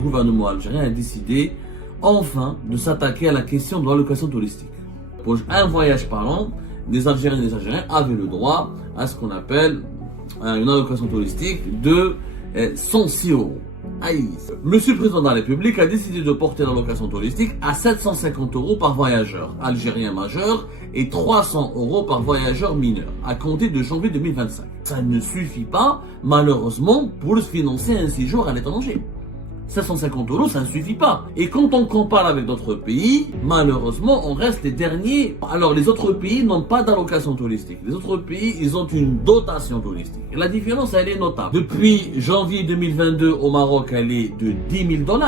gouvernement algérien a décidé enfin de s'attaquer à la question de l'allocation touristique. Pour un voyage par an, les Algériens et les Algériens avaient le droit à ce qu'on appelle une allocation touristique de 106 euros. Aïe. Monsieur le Président de la République a décidé de porter l'allocation touristique à 750 euros par voyageur algérien majeur et 300 euros par voyageur mineur à compter de janvier 2025. Ça ne suffit pas, malheureusement, pour financer un séjour à l'étranger. 750 euros, ça ne suffit pas. Et quand on compare avec d'autres pays, malheureusement, on reste les derniers. Alors, les autres pays n'ont pas d'allocation touristique. Les autres pays, ils ont une dotation touristique. Et la différence, elle est notable. Depuis janvier 2022, au Maroc, elle est de 10 000 $.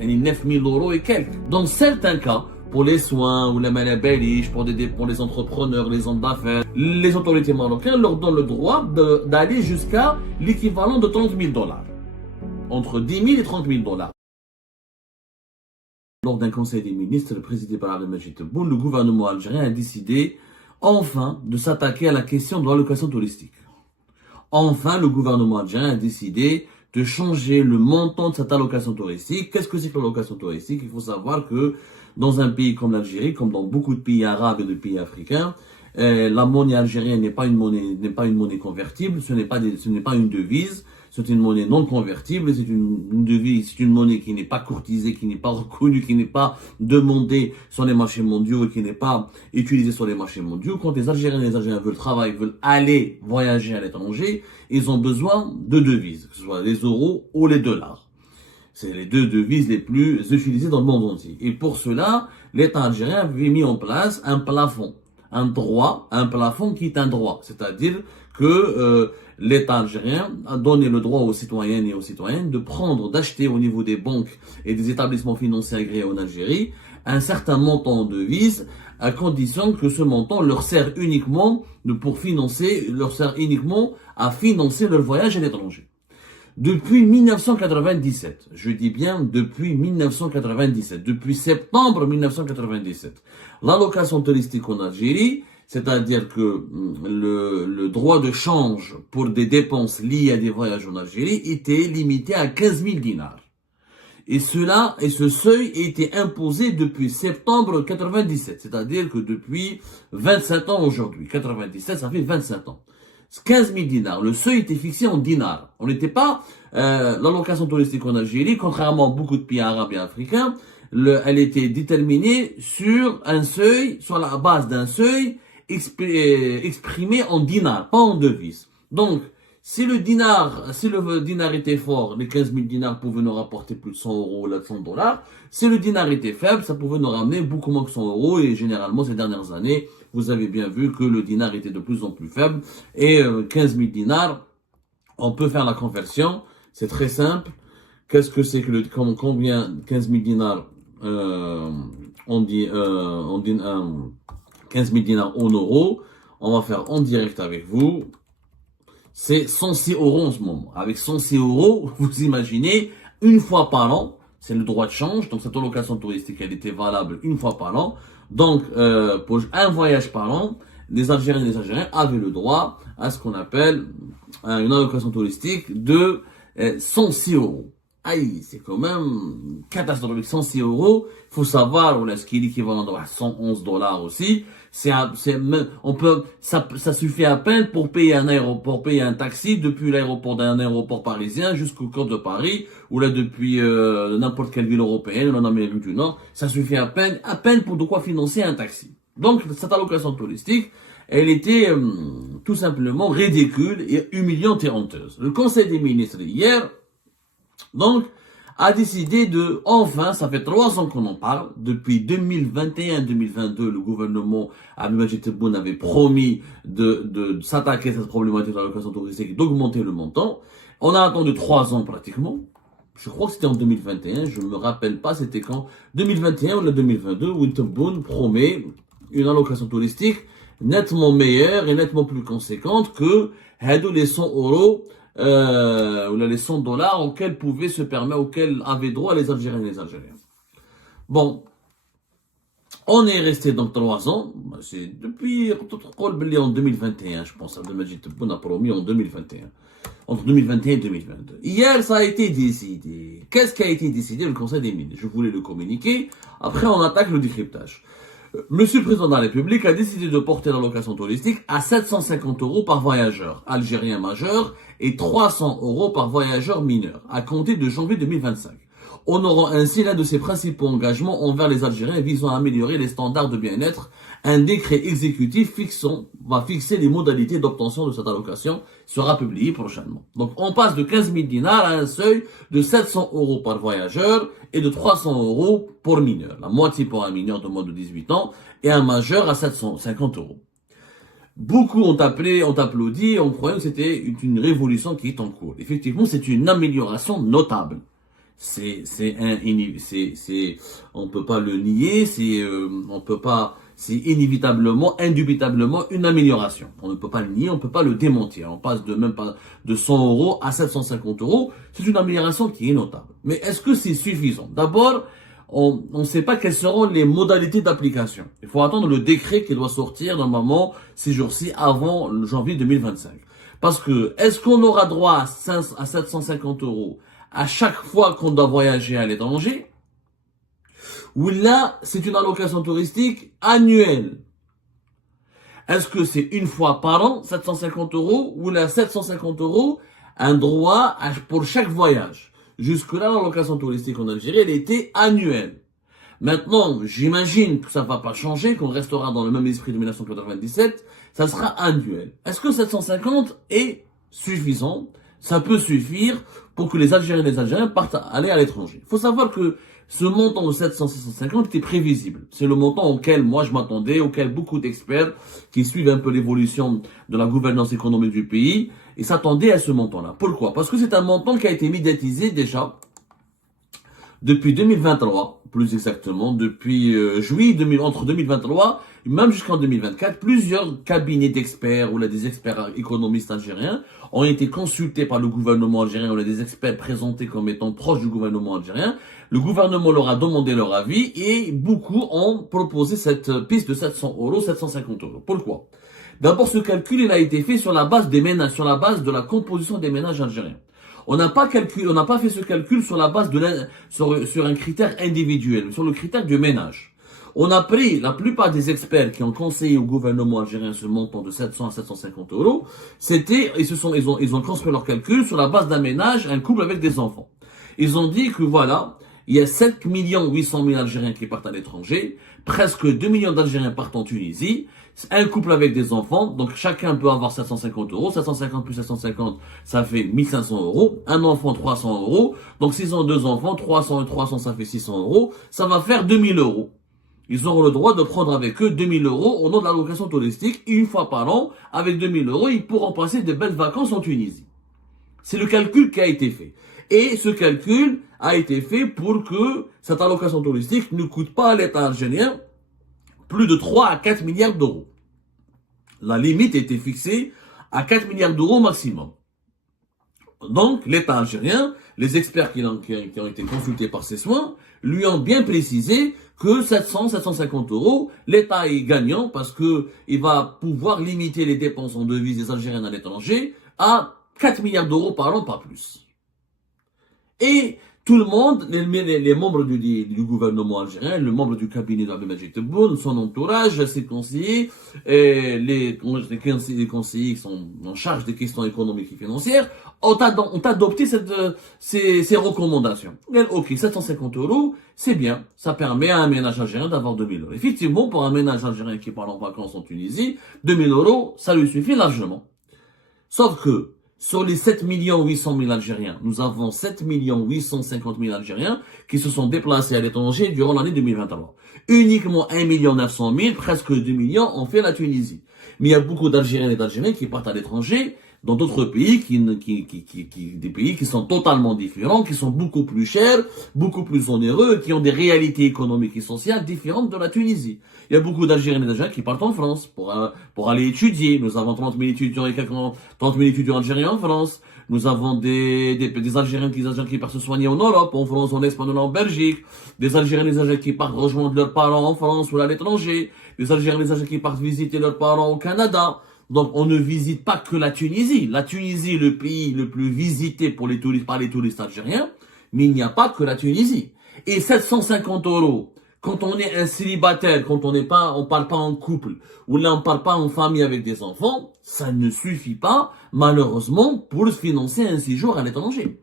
Elle est 9 000 euros et quelques. Dans certains cas, pour les soins ou les malabéliches, pour les entrepreneurs, les hommes d'affaires, les autorités marocaines leur donnent le droit d'aller jusqu'à l'équivalent de 30 000 $. Entre 10 000 et 30 000 $. Lors d'un conseil des ministres présidé par Abdel Majid Tebboune, le gouvernement algérien a décidé enfin de s'attaquer à la question de l'allocation touristique. Enfin, le gouvernement algérien a décidé de changer le montant de cette allocation touristique. Qu'est-ce que c'est que l'allocation touristique? Il faut savoir que dans un pays comme l'Algérie, comme dans beaucoup de pays arabes et de pays africains, la monnaie algérienne n'est pas une monnaie convertible, ce n'est pas une devise. C'est une monnaie non convertible, c'est une devise, c'est une monnaie qui n'est pas courtisée, qui n'est pas reconnue, qui n'est pas demandée sur les marchés mondiaux et qui n'est pas utilisée sur les marchés mondiaux. Quand les Algériens et les Algériens veulent travailler, veulent aller voyager à l'étranger, ils ont besoin de devises, que ce soit les euros ou les dollars. C'est les deux devises les plus utilisées dans le monde entier. Et pour cela, l'État algérien avait mis en place un plafond. Un plafond qui est un droit. C'est-à-dire que l'État algérien a donné le droit aux citoyennes et aux citoyens d'acheter au niveau des banques et des établissements financiers agréés en Algérie un certain montant de devises à condition que ce montant leur sert uniquement à financer leur voyage à l'étranger. Depuis 1997, je dis bien depuis 1997, depuis septembre 1997, l'allocation touristique en Algérie, c'est-à-dire que le droit de change pour des dépenses liées à des voyages en Algérie était limité à 15 000 dinars. Et ce seuil a été imposé depuis septembre 1997, c'est-à-dire que depuis 27 ans aujourd'hui. 97, ça fait 27 ans. 15 000 dinars. Le seuil était fixé en dinars. On n'était pas, l'allocation touristique en Algérie, contrairement à beaucoup de pays arabes et africains, elle était déterminée sur la base d'un seuil exprimé en dinars, pas en devises. Donc, si le dinar était fort, les 15 000 dinars pouvaient nous rapporter plus de 100 euros ou 100 $. Si le dinar était faible, ça pouvait nous ramener beaucoup moins que 100 euros. Et généralement, ces dernières années, vous avez bien vu que le dinar était de plus en plus faible. Et 15 000 dinars, on peut faire la conversion. C'est très simple. Qu'est-ce que c'est que combien 15 000 dinars, on dit 15 000 dinars en euros. On va faire en direct avec vous. C'est 106 euros en ce moment. Avec 106 euros, vous imaginez, une fois par an, c'est le droit de change. Donc cette allocation touristique, elle était valable une fois par an. Donc pour un voyage par an, les Algériens et les Algériens avaient le droit à ce qu'on appelle une allocation touristique de 106 euros. Aïe, c'est quand même catastrophique. 106 euros, faut savoir, ce qui est l'équivalent de 111 $ aussi. Ça suffit à peine pour payer un taxi depuis d'un aéroport parisien jusqu'au cœur de Paris, ou là depuis n'importe quelle ville européenne, en Amérique du Nord. Ça suffit à peine pour de quoi financer un taxi. Donc, cette allocation touristique, elle était tout simplement ridicule et humiliante et honteuse. Le Conseil des ministres hier, donc, a décidé enfin, ça fait 3 ans qu'on en parle, depuis 2021-2022, le gouvernement Abdel Majid Tebboune avait promis de s'attaquer à cette problématique de l'allocation touristique et d'augmenter le montant. On a attendu 3 ans pratiquement. Je crois que c'était en 2021, je ne me rappelle pas c'était quand, 2021 ou 2022, où Tebboune promet une allocation touristique nettement meilleure et nettement plus conséquente que les 100 euros ou les 100 $ auxquels avaient droit les Algériens et les Algériens. Bon, On est resté donc 3 ans, c'est depuis en 2021, je pense, Abdelmajid Tebboune a promis en 2021, entre 2021 et 2022. Hier, ça a été décidé. Qu'est-ce qui a été décidé le Conseil des ministres? Je voulais le communiquer, après on attaque le décryptage. Monsieur le Président de la République a décidé de porter l'allocation touristique à 750 € par voyageur algérien majeur et 300 € par voyageur mineur, à compter de janvier 2025. Honorant ainsi l'un de ses principaux engagements envers les Algériens visant à améliorer les standards de bien-être, un décret exécutif va fixer les modalités d'obtention de cette allocation, sera publié prochainement. Donc on passe de 15 000 dinars à un seuil de 700 € par voyageur et de 300 € pour mineur. La moitié pour un mineur de moins de 18 ans et un majeur à 750 €. Beaucoup ont applaudi, on croyait que c'était une révolution qui est en cours. Effectivement, c'est une amélioration notable. On peut pas le nier, c'est inévitablement, indubitablement une amélioration. On ne peut pas le nier, on ne peut pas le démentir. On passe même pas de 100 € à 750 €. C'est une amélioration qui est notable. Mais est-ce que c'est suffisant? D'abord, on ne sait pas quelles seront les modalités d'application. Il faut attendre le décret qui doit sortir normalement ces jours-ci avant le janvier 2025. Parce que, est-ce qu'on aura droit à 750 € à chaque fois qu'on doit voyager à l'étranger? Ou là, c'est une allocation touristique annuelle? Est-ce que c'est une fois par an, 750 €, ou là, 750 €, un droit pour chaque voyage? Jusque-là, l'allocation touristique en Algérie, elle était annuelle. Maintenant, j'imagine que ça ne va pas changer, qu'on restera dans le même esprit de 1997, ça sera annuel. Est-ce que 750 est suffisant? Ça peut suffire pour que les Algériens et les Algériens partent aller à l'étranger. Il faut savoir que ce montant de 750 était prévisible. C'est le montant auquel moi je m'attendais, auquel beaucoup d'experts qui suivent un peu l'évolution de la gouvernance économique du pays, ils s'attendaient à ce montant-là. Pourquoi? Parce que c'est un montant qui a été médiatisé déjà depuis 2023, plus exactement, depuis entre 2023, même jusqu'en 2024, plusieurs cabinets d'experts ou là, des experts économistes algériens ont été consultés par le gouvernement algérien ou là, des experts présentés comme étant proches du gouvernement algérien. Le gouvernement leur a demandé leur avis et beaucoup ont proposé cette piste de 700 €, 750 €. Pourquoi? D'abord, ce calcul, il a été fait sur la base des ménages, sur la base de la composition des ménages algériens. On n'a pas fait ce calcul sur la base sur un critère individuel, sur le critère du ménage. On a pris la plupart des experts qui ont conseillé au gouvernement algérien ce montant de 700 à 750 €. Ils ont construit leur calcul sur la base d'un ménage, un couple avec des enfants. Ils ont dit que voilà, il y a 7 800 000 Algériens qui partent à l'étranger, presque 2 millions d'Algériens partent en Tunisie, un couple avec des enfants, donc chacun peut avoir 750 €, 750 plus 750, ça fait 1500 €, un enfant 300 €, donc s'ils ont deux enfants, 300 et 300, ça fait 600 €, ça va faire 2000 €. Ils auront le droit de prendre avec eux 2000 € au nom de l'allocation touristique, et une fois par an, avec 2000 €, ils pourront passer de belles vacances en Tunisie. C'est le calcul qui a été fait. Et ce calcul a été fait pour que cette allocation touristique ne coûte pas à l'État algérien plus de 3 à 4 milliards d'euros. La limite a été fixée à 4 milliards d'euros maximum. Donc, l'État algérien, les experts qui ont été consultés par ces soins, lui ont bien précisé que 750 €, l'État est gagnant parce que il va pouvoir limiter les dépenses en devises des Algériens à l'étranger à 4 milliards d'euros par an, pas plus. Et tout le monde, les membres du gouvernement algérien, les membres du cabinet d'Abdelmajid Tebboune, son entourage, ses conseillers, les conseillers qui sont en charge des questions économiques et financières, ont adopté ces recommandations. Ok, 750 €, c'est bien. Ça permet à un ménage algérien d'avoir 2000 €. Effectivement, pour un ménage algérien qui part en vacances en Tunisie, 2000 €, ça lui suffit largement. Sauf que, sur les 7 800 000 Algériens, nous avons 7 850 000 Algériens qui se sont déplacés à l'étranger durant l'année 2023. Uniquement 1 900 000, presque 2 millions, ont fait la Tunisie. Mais il y a beaucoup d'Algériens et d'Algériens qui partent à l'étranger dans d'autres pays des pays qui sont totalement différents, qui sont beaucoup plus chers, beaucoup plus onéreux, qui ont des réalités économiques et sociales différentes de la Tunisie. Il y a beaucoup d'Algériens et d'Algériens qui partent en France pour aller étudier. Nous avons 30 000 étudiants algériens en France. Nous avons des Algériens qui partent se soigner en Europe, en France, en Espagne, en Belgique. Des Algériens qui partent rejoindre leurs parents en France ou à l'étranger. Des Algériens qui partent visiter leurs parents au Canada. Donc, on ne visite pas que la Tunisie. La Tunisie est le pays le plus visité par les touristes algériens. Mais il n'y a pas que la Tunisie. Et 750 euros, quand on est un célibataire, quand on parle pas en couple, ou là on parle pas en famille avec des enfants, ça ne suffit pas, malheureusement, pour financer un séjour à l'étranger.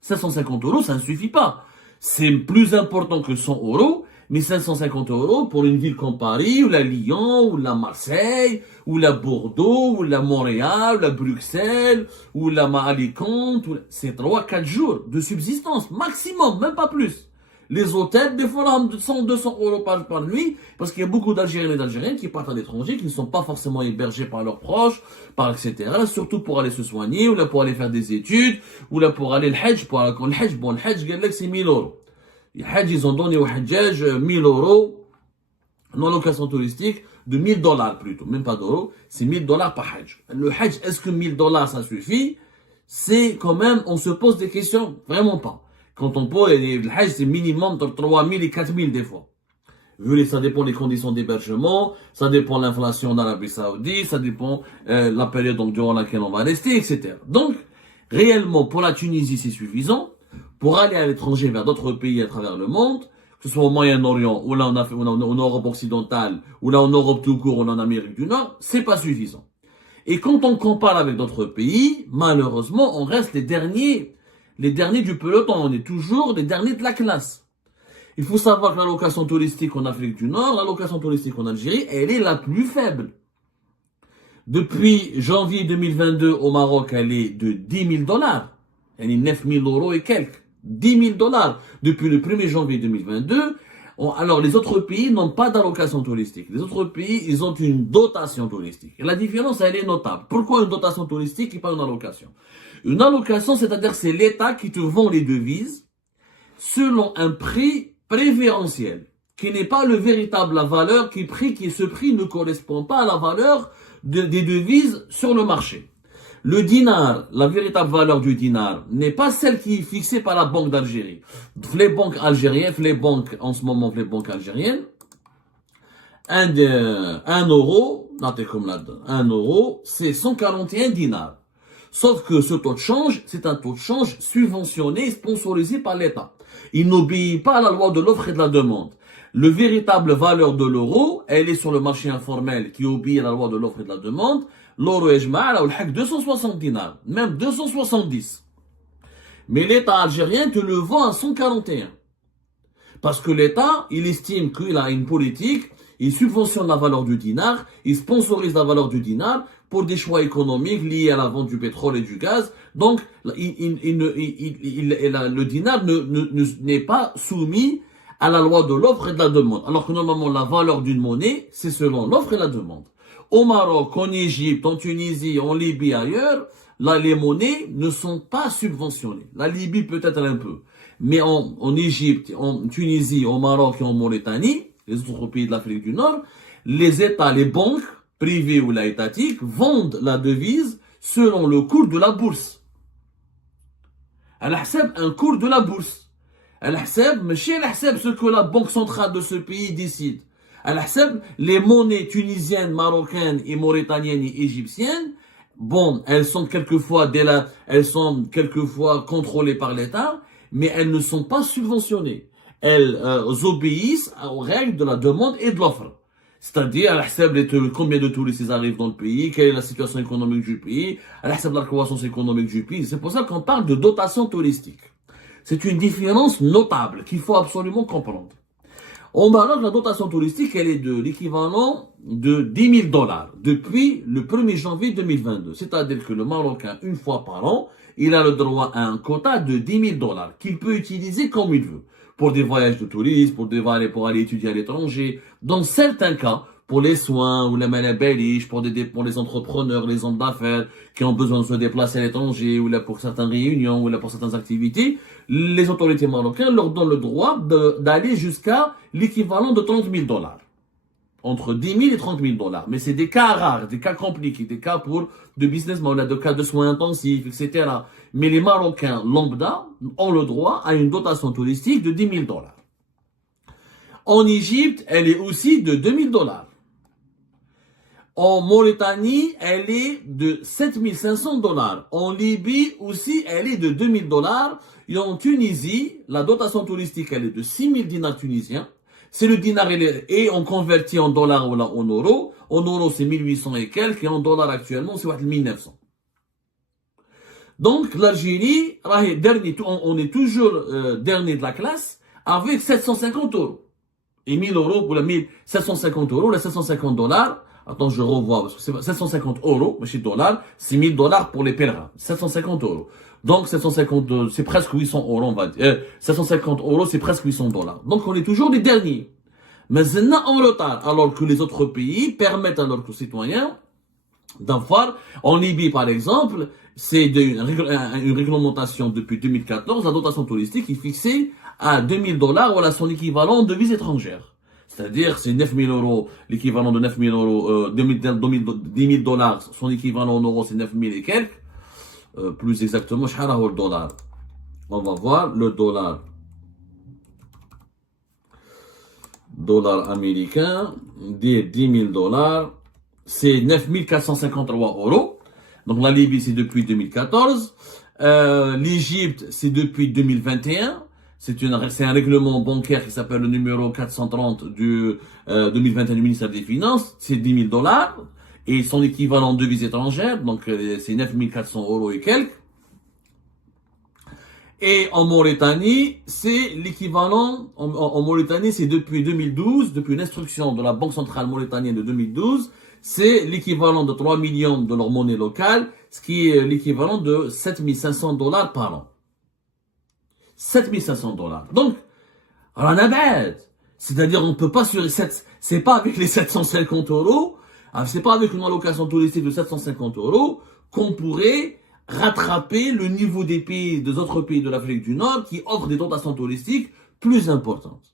750 euros, ça ne suffit pas. C'est plus important que 100 euros, mais 550 euros pour une ville comme Paris, ou la Lyon, ou la Marseille, ou la Bordeaux, ou la Montréal, ou la Bruxelles, ou la Alicante, c'est 3-4 jours de subsistance, maximum, même pas plus. Les hôtels, des fois, 100-200 euros par nuit, parce qu'il y a beaucoup d'Algériens et d'Algériens qui partent à l'étranger, qui ne sont pas forcément hébergés par leurs proches, etc., surtout pour aller se soigner, ou là pour aller faire des études, ou là pour aller le Hajj, le Hajj, c'est 1000 euros. Les Hajj, ils ont donné au Hajjaj 1000 euros, non location touristique, de 1000 dollars plutôt, même pas d'euros, c'est 1000 dollars par Hajj. Le Hajj, est-ce que 1000 dollars ça suffit? C'est quand même, on se pose des questions, vraiment pas. Quand on peut, le Hajj, c'est minimum entre 3000 et 4000 des fois. Ça dépend des conditions d'hébergement, ça dépend de l'inflation d'Arabie Saoudite, ça dépend la période durant laquelle on va rester, etc. Donc, réellement, pour la Tunisie, c'est suffisant. Pour aller à l'étranger vers d'autres pays à travers le monde, que ce soit au Moyen-Orient, ou là en Europe occidentale, ou là en Europe tout court, ou en Amérique du Nord, c'est pas suffisant. Et quand on compare avec d'autres pays, malheureusement, on reste les derniers du peloton, on est toujours les derniers de la classe. Il faut savoir que la location touristique en Afrique du Nord, la location touristique en Algérie, elle est la plus faible. Depuis janvier 2022 au Maroc, elle est de 10 000 dollars. Elle est 9 000 euros et quelques. 10 000 dollars. Depuis le 1er janvier 2022, alors les autres pays n'ont pas d'allocation touristique. Les autres pays, ils ont une dotation touristique. Et la différence, elle est notable. Pourquoi une dotation touristique et pas une allocation? Une allocation, c'est-à-dire c'est l'État qui te vend les devises selon un prix préférentiel, qui n'est pas le véritable valeur, ce prix ne correspond pas à la valeur des devises sur le marché. Le dinar, la véritable valeur du dinar, n'est pas celle qui est fixée par la Banque d'Algérie. Les banques algériennes, en ce moment, les banques algériennes, 1 euro, notez comme là, 1 euro, c'est 141 dinars. Sauf que ce taux de change, c'est un taux de change subventionné et sponsorisé par l'État. Il n'obéit pas à la loi de l'offre et de la demande. Le véritable valeur de l'euro, elle est sur le marché informel qui obéit à la loi de l'offre et de la demande. L'euro est là, ou le 260 dinars, même 270. Mais l'État algérien te le vend à 141. Parce que l'État, il estime qu'il a une politique, il subventionne la valeur du dinar, il sponsorise la valeur du dinar pour des choix économiques liés à la vente du pétrole et du gaz. Donc, le dinar n'est pas soumis à la loi de l'offre et de la demande. Alors que normalement, la valeur d'une monnaie, c'est selon l'offre et la demande. Au Maroc, en Égypte, en Tunisie, en Libye, ailleurs, là, les monnaies ne sont pas subventionnées. La Libye peut-être un peu. Mais en Égypte, en Tunisie, au Maroc et en Mauritanie, les autres pays de l'Afrique du Nord, les États, les banques, privées ou la étatiques, vendent la devise selon le cours de la bourse. Elle-Hseb, un cours de la bourse. Elle-Hseb, mais chez Elle-Hseb, ce que la banque centrale de ce pays décide. Elle-Hseb, les monnaies tunisiennes, marocaines et mauritaniennes et égyptiennes, bon, elles sont quelquefois contrôlées par l'État, mais elles ne sont pas subventionnées. Elles obéissent aux règles de la demande et de l'offre. C'est-à-dire, Elle-Hseb, combien de touristes arrivent dans le pays, quelle est la situation économique du pays, Elle-Hseb, la croissance économique du pays. C'est pour ça qu'on parle de dotation touristique. C'est une différence notable qu'il faut absolument comprendre. Au Maroc, la dotation touristique, elle est de l'équivalent de 10 000 dollars depuis le 1er janvier 2022. C'est-à-dire que le Marocain, une fois par an, il a le droit à un quota de 10 000 dollars qu'il peut utiliser comme il veut. Pour des voyages de tourisme, pour aller étudier à l'étranger. Dans certains cas, pour les soins ou les malabéliches, pour les entrepreneurs, les hommes d'affaires qui ont besoin de se déplacer à l'étranger, ou là pour certaines réunions, ou là pour certaines activités, les autorités marocaines leur donnent le droit d'aller jusqu'à l'équivalent de 30 000 dollars. entre 10 000 et 30 000 dollars. Mais c'est des cas rares, des cas compliqués, des cas pour de business, des cas de soins intensifs, etc. Mais les Marocains lambda ont le droit à une dotation touristique de 10 000 dollars. En Égypte, elle est aussi de 2 000 dollars. En Mauritanie, elle est de 7 500 dollars. En Libye aussi, elle est de 2 000 dollars. Et en Tunisie, la dotation touristique, elle est de 6 000 dinars tunisiens. C'est le dinar, et on convertit en dollars ou en euros. En euros, c'est 1800 et quelques, et en dollars actuellement, c'est 1900. Donc, l'Algérie, on est toujours dernier de la classe avec 750 euros. Et 1000 euros pour la 1750 euros, les 750 dollars. Attends, je revois, parce que c'est 750 euros, mais chez dollars, c'est 1000 dollars pour les pèlerins. 750 euros. Donc, 750, c'est presque 800 euros, on va dire. 750 euros, c'est presque 800 dollars. Donc, on est toujours les derniers. Mais maintenant, en retard, alors que les autres pays permettent à leurs citoyens d'avoir, en Libye, par exemple, c'est une réglementation depuis 2014, la dotation touristique est fixée à 2000 dollars, voilà son équivalent en devise étrangère. C'est-à-dire, c'est 9 000 euros, l'équivalent de 9 000 euros, 10 000 dollars, son équivalent en euros, c'est 9 000 et quelques. Plus exactement, le dollar. On va voir le dollar. Dollar américain, des 10 000 dollars, c'est 9 453 euros. Donc la Libye, c'est depuis 2014. L'Égypte, c'est depuis 2021. C'est un règlement bancaire qui s'appelle le numéro 430 du 2021 du ministère des Finances. C'est 10 000 dollars. Et son équivalent en devises étrangères, donc c'est 9 400 euros et quelques. Et en Mauritanie, c'est l'équivalent, en Mauritanie, c'est depuis 2012, depuis une instruction de la Banque centrale mauritanienne de 2012, c'est l'équivalent de 3 millions de leur monnaie locale, ce qui est l'équivalent de 7 500 dollars par an. 7 500 dollars. Donc, rien à bête. C'est-à-dire, on peut pas c'est pas avec les 750 euros, c'est pas avec une allocation touristique de 750 euros qu'on pourrait rattraper le niveau des autres pays de l'Afrique du Nord qui offrent des dotations touristiques plus importantes.